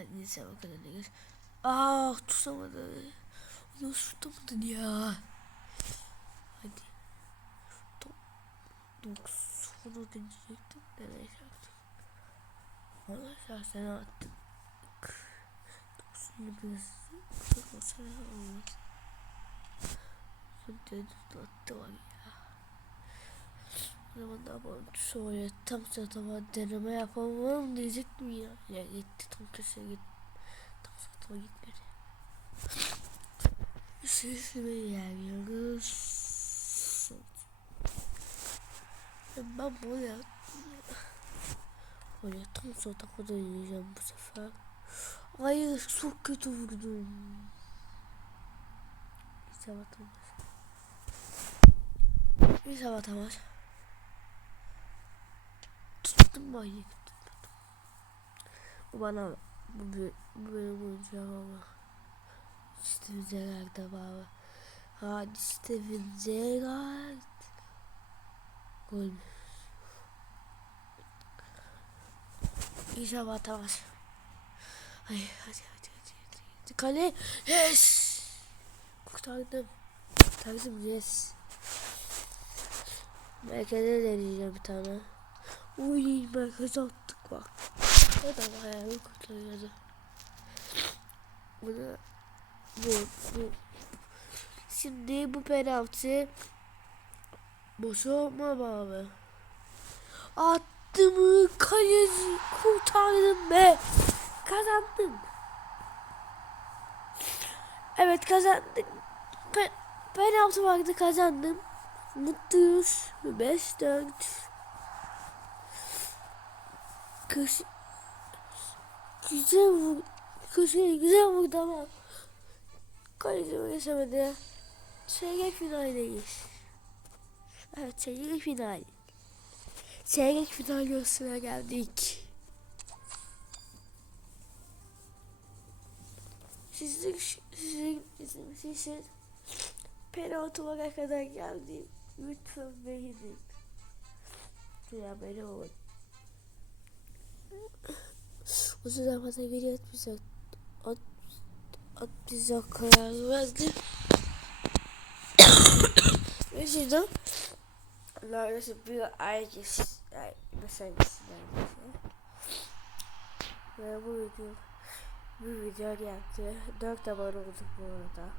Hadi neyse bakalım ne. Aa tutamadı. Nasıl tutamadın ya? Hadi. Top. Sonra deneyecektim. Nereye çarptım? Arkadaşlar sen attın. Doksunu biraz. Doksunu olmaz. Şimdi attı var ya. Zaman yapalım? Sonra tam satıma deneme yapamam diyecektim ya. Ya gitti tam köşeye gitti. Tam satıma gitmedi. Sesime gelmiyoruz. Ben böyle böyle tam satıma döneceğim bu sefer. Hayır çok kötü vurdum. Hiç atamaz. Hiç atamaz. Tuttum manyak tutmadım. Bu bana bu, bu benim oyuncağım ama. Steven Gerrard'da baba. Hadi Steven Gerrard. Gol. İnşallah atamaz. Ay hadi hadi. hadi. hadi. Kale. Yes. Kurtardım. Kurtardım yes. Merkeze deneyeceğim bir tane. Uy merkeze attık bak. O da bayağı kurtarıyordu. Bunu bu bu. Şimdi bu penaltı boşa olma abi. Attım kaleci kurtardım be. Kazandım. Evet kazandık. Pe penaltı vardı kazandım. Mutluyuz. 5-4. Kış... Güzel vur... Köşeye güzel vurdu ama Kaleci geçemedi. Çeyrek finaldeyiz. Evet çeyrek final. Çeyrek final göğsüne geldik. Sizin, sizin, sizin, sizin penaltılara kadar geldim. Lütfen beğenin. Ya beni olun. Uzun zamanda video atmayacak. At, atmayacak karar verdim. Ve şimdi neredeyse bir ay geçti. Ay, mesela geçti neredeyse. Ve bu video bu video geldi. Dört abone olduk bu arada.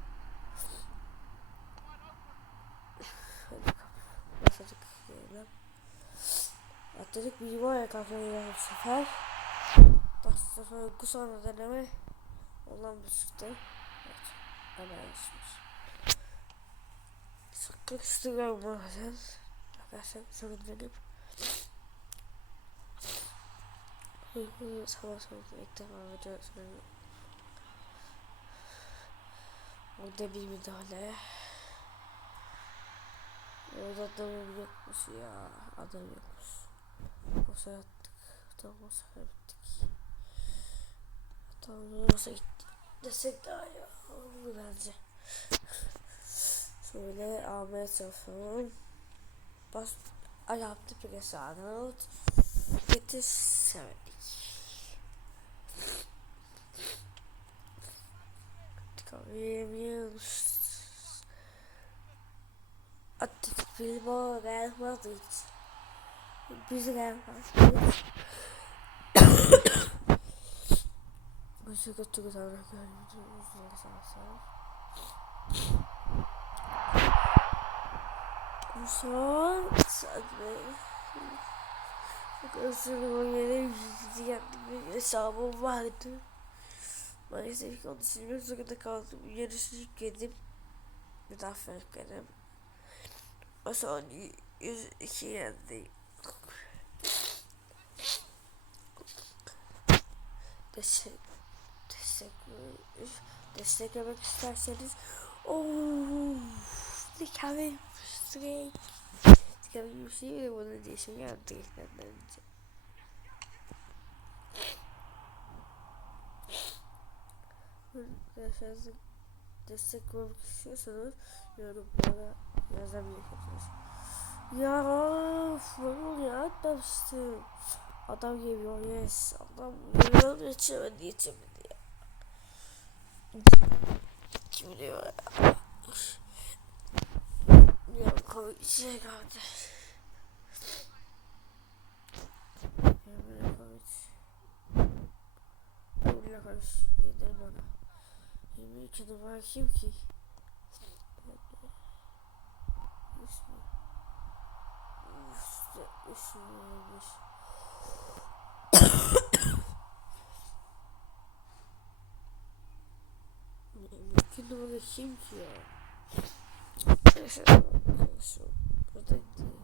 Atladık bir var ya kafaya bu sefer. Daha sonra bu sonra deneme olan bu çıktı. Evet. Hemen yazmış. Sakın Instagram bazen. Arkadaşlar sorun benim. Sabah sonra ilk defa video söylüyorum. Orada bir müdahale. Orada adamım yokmuş ya. Adam yokmuş. Attık. Tamam o sefer bittik. Tamam olsa gitti. Desek daha ya. Olur bence. Şöyle almaya çalışalım. Bas. Ay yaptı pek Arnold. Yetişemedik. Çıkamıyoruz. Attık Bilbao Real Madrid. Biz Real Madrid. Gözü kötü güzel görüyoruz. Bu son sadece Gözümün yere yüzücü bir hesabım vardı. Maalesef ki onu silmek zorunda kaldım. Yarışı yükledim. Bir daha farkladım. O son 102 yendi. Destek, destek, desteklemek isterseniz ooo dikkat Strek. Dikkat bir şey ve bunu değişim yaptık ekrandan önce. Arkadaşlar destek olmak istiyorsanız yorumlara yazabilirsiniz. Ya of, ne oluyor atmamıştım. Adam geliyor yes. Adam geliyor geçemedi geçemedi ya. Kim diyor ya. Ya komik bir şey kaldı. Yemin komik. Yemin komik. Yedir bana. Yemin kedi var kim ki? Üstü. Üstü. Üstü. Üstü. 2 numara kim ki ya? Neyse. Neyse. Burada değil.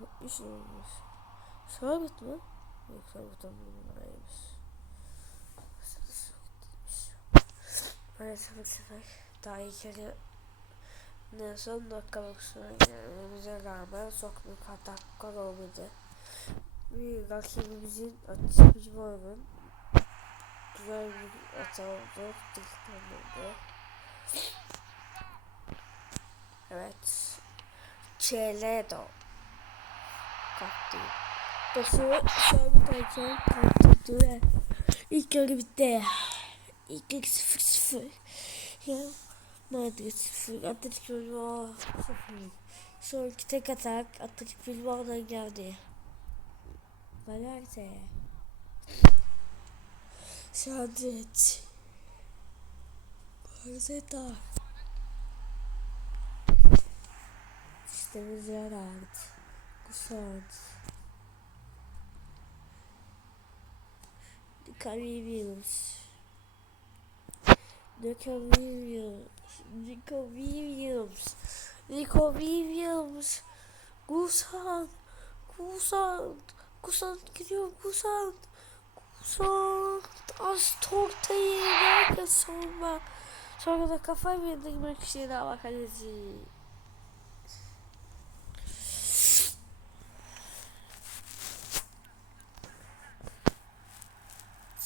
Bakmış şey olmuş. Sabit mi? Yok sabit olmuyor. Hayırmış. Maalesef bu sefer daha iyi kere ne son dakikalık süre gelmemize rağmen sokmak hatta olmadı. Bir rakibimizin atış gücü var? Güzel bir hata oldu. Tıklanıldı. Evet. Çeledo. Kaptı. Başı sabit hakem kaptırdı ve ilk yarı bitti. İlk yarı 0-0. Ya Madrid 0. Atletik Bilbao 0. Sonraki tek atak Atletik Bilbao'dan geldi. Valerte. Şadret. Garzeta. İşte Gerard. Kusant. Carrie Williams. Nico Williams. Nico Williams. Nico Williams. Gusant. Gusant. Gusant gidiyor Gusant. Gusant. Az tortayı yerken savunma. Sonra da kafayı yedirmek için daha bak kaleci.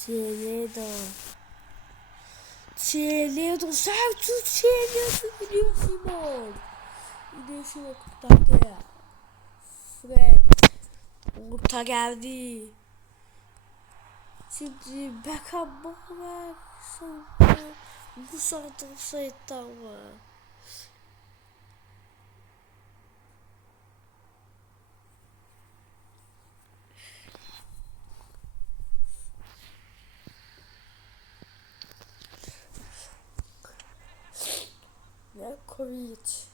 Çeledo. Çeledo. Sertu Çeledo gidiyor Simon. Gidiyor Simon kurtardı. Fred. Orta geldi. Şimdi Beckham bak. Sonra saatte sayıda ama. Velkovic.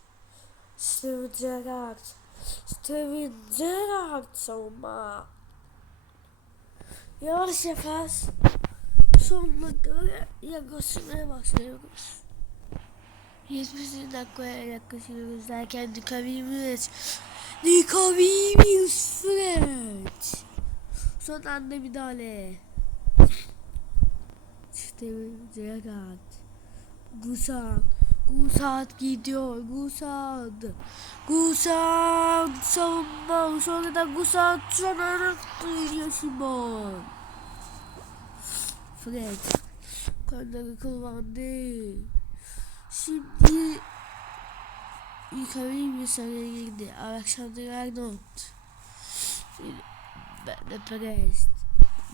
Steven Gerrard. Steven Gerrard savunma. Yavaş yavaş. Sonuna göre yaklaşmaya başlıyoruz. 70 dakikaya yaklaşıyoruz derken Nikavimius. Nikavimius Fred. Son anda müdahale. Steven Gerrard. Gusant. Gusant gidiyor. Gusant. Gusant savunma. Sonra da Gusant sonra geliyor Simon. Fred. Kanları kullandı. Şimdi yukarı bir sarıya girdi. Alexander Arnold. Ben de Perez.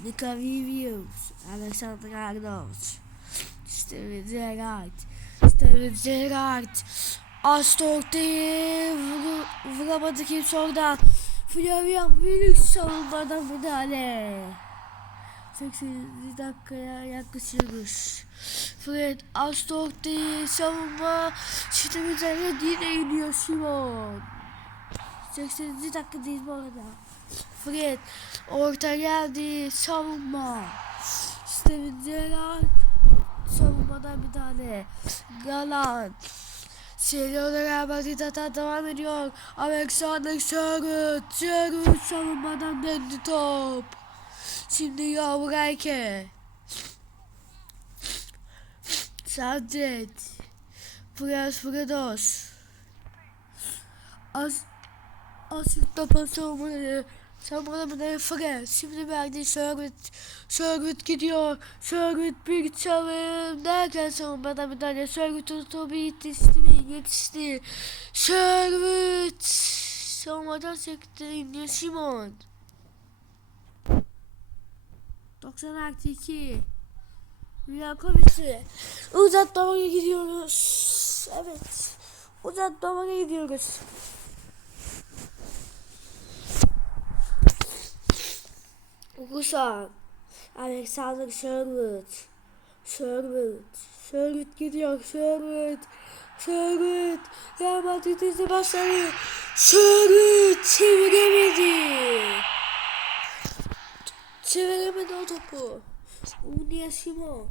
Nika Williams. Alexander Arnold. Steven Gerrard. Steven Gerrard. Astorte'yi vur, vuramadı kimse oradan. Florian Willis savunmadan müdahale. 80 dakikaya yaklaşıyoruz. Fred Astorte'yi savunma. Şimdi üzerine yine iniyor Simon. 80. dakikadayız bu arada. Fred orta geldi savunma. Steven Gerrard savunmadan bir tane. Galan. Seriyola beraber Didat'a devam ediyor. Alexander Sörgüt. Sörgüt savunmadan döndü top. Şimdi Yavru Erke. Sadret. Prens Fredos. As Asıkta pas olmaları. Savunmaları Fred. Şimdi verdi Sörgüt. Sörgüt gidiyor. Sörgüt bir çalım. Derken savunmadan bir tane Sörgüt'ün topu yetişti mi? Yetişti. Sörgüt. Savunmadan çekti. İniyor Simon. 90 artı 2. Dünya Kupası. Uzatmaya gidiyoruz. Evet. Uzatmaya gidiyoruz. Kusam. Alexander Sherwood. Sherwood. Sherwood gidiyor. Sherwood. Sherwood. Real Madrid izi başladı. Sherwood çeviremedi. Çeviremedi o topu. Unia Simon.